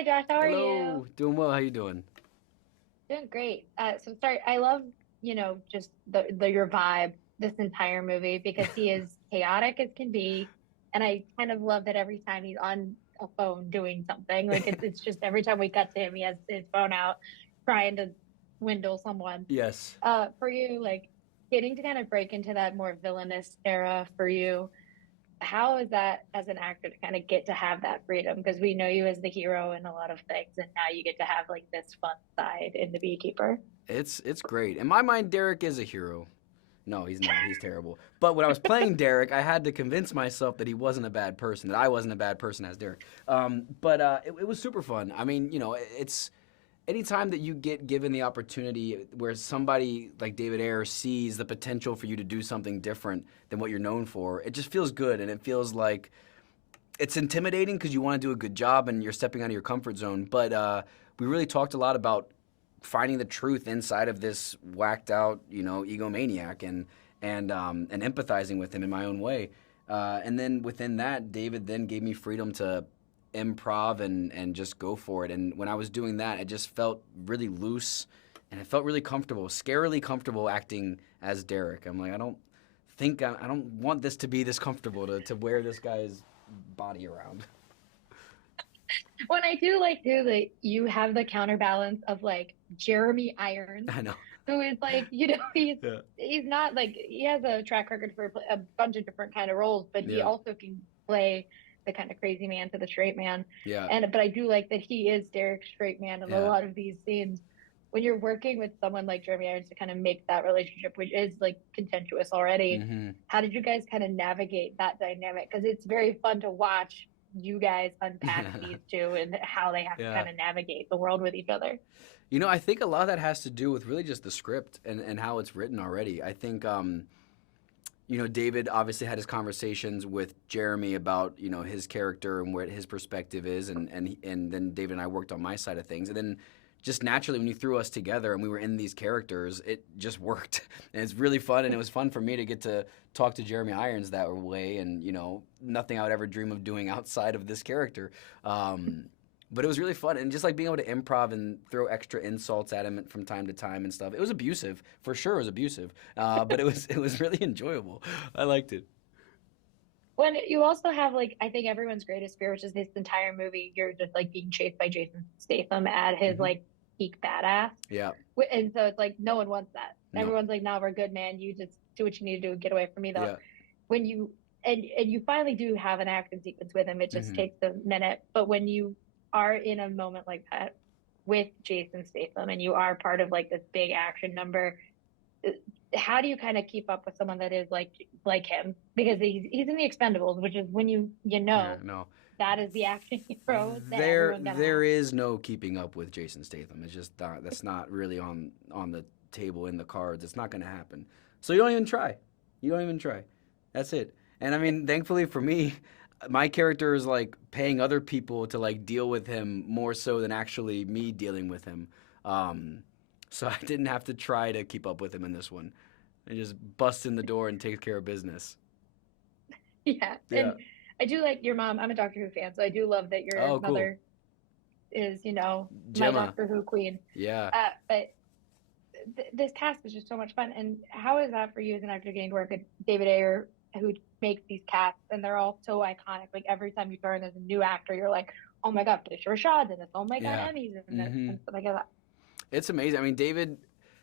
Hi, Josh. How are you? Hello, doing well. How you doing? Doing great. So sorry. I love, just the your vibe this entire movie because he is chaotic as can be, and I kind of love that every time he's on a phone doing something. Like it's just every time we cut to him, he has his phone out trying to swindle someone. Yes, For you, like getting to kind of break into that more villainous era for you. How is that as an actor to kind of get to have that freedom? Because we know you as the hero in a lot of things, and now you get to have like this fun side in the Beekeeper. it's great. In my mind, Derek is a hero. No, he's not. He's terrible. But when I was playing Derek, I had to convince myself that he wasn't a bad person, that I wasn't a bad person as Derek. It was super fun. I mean, it's anytime that you get given the opportunity where somebody like David Ayers sees the potential for you to do something different than what you're known for, it just feels good and it feels like it's intimidating because you want to do a good job and you're stepping out of your comfort zone. But we really talked a lot about finding the truth inside of this whacked out, egomaniac and empathizing with him in my own way. And then within that, David then gave me freedom to improv and just go for it. And when I was doing that, it just felt really loose and it felt really comfortable, scarily comfortable acting as Derek. I'm like, I don't want this to be this comfortable to wear this guy's body around. When I do like too that you have the counterbalance of like Jeremy Irons, I know. who is like, he's Yeah. he's not like he has a track record for a bunch of different kind of roles, but he Yeah. also can play the kind of crazy man to the straight man. Yeah. And but I do like that he is Derek straight man in a Yeah. lot of these scenes. When you're working with someone like Jeremy Irons to kind of make that relationship, which is like contentious already, Hmm. how did you guys kind of navigate that dynamic? Because it's very fun to watch you guys unpack these two and how they have to Yeah. kind of navigate the world with each other. I think a lot of that has to do with really just the script and how it's written already. I think, David obviously had his conversations with Jeremy about, his character and what his perspective is. And then David and I worked on my side of things. And then just naturally, when you threw us together and we were in these characters, it just worked. And it's really fun. And it was fun for me to get to talk to Jeremy Irons that way. And, nothing I would ever dream of doing outside of this character. Um, but it was really fun, and just like being able to improv and throw extra insults at him from time to time and stuff. It was abusive, for sure. It was abusive, but it was really enjoyable. I liked it. When you also have like, I think everyone's greatest fear, which is this entire movie, you're just like being chased by Jason Statham at his Hmm. like peak badass. Yeah. And so it's like, no one wants that. No. Everyone's like, nah, we're good, man. You just do what you need to do. Get away from me though. Yeah. When you, and you finally do have an action sequence with him, it just Hmm. takes a minute. But when you are in a moment like that with Jason Statham and you are part of like this big action number, how do you kind of keep up with someone that is like him? Because he's in the Expendables, which is when you Yeah. know No. that is the action hero that There everyone's gonna there have. is no keeping up with Jason Statham. It's just not, that's not really on the table in the cards. It's not going to happen. So you don't even try. You don't even try. That's it. And I mean, thankfully for me, my character is like paying other people to like deal with him more so than actually me dealing with him. Um, so I didn't have to try to keep up with him in this one. I just bust in the door and take care of business. Yeah, Yeah. and I do like your mom. I'm a Doctor Who fan, so I do love that your Oh, cool. mother is my Gemma. Doctor Who queen. Yeah. But this cast is just so much fun. And how is that for you as an actor getting to work with David Ayer, who makes these casts, and they're all so iconic. Like every time you turn as a new actor, you're like, oh my god, Patricia Rashad's in this. Oh my god, Yeah. Emmy's in this, Hmm. and stuff like that. It's amazing. I mean, David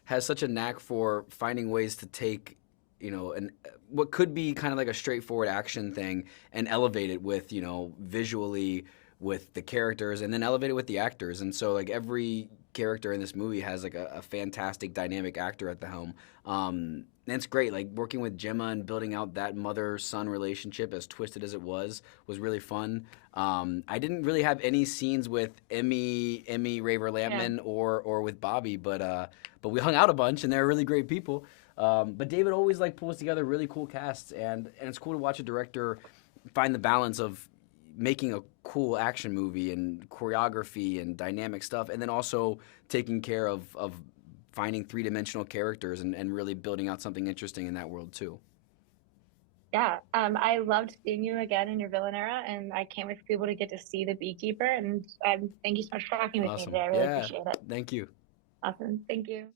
has such a knack for finding ways to take, an what could be kind of like a straightforward action thing and elevate it with, visually with the characters and then elevate it with the actors. And so like every character in this movie has like a fantastic dynamic actor at the helm. And it's great. Like working with Gemma and building out that mother-son relationship, as twisted as it was really fun. I didn't really have any scenes with Emmy Raver Yeah. Lampman or with Bobby, but we hung out a bunch and they're really great people. But David always like pulls together really cool casts, and it's cool to watch a director find the balance of making a cool action movie and choreography and dynamic stuff, and then also taking care of finding three-dimensional characters and really building out something interesting in that world too. Yeah, I loved seeing you again in your villain era, and I can't wait for people to get to see the Beekeeper. And thank you so much for talking with me Awesome. today. I really Yeah. appreciate it. Thank you. Awesome. Thank you.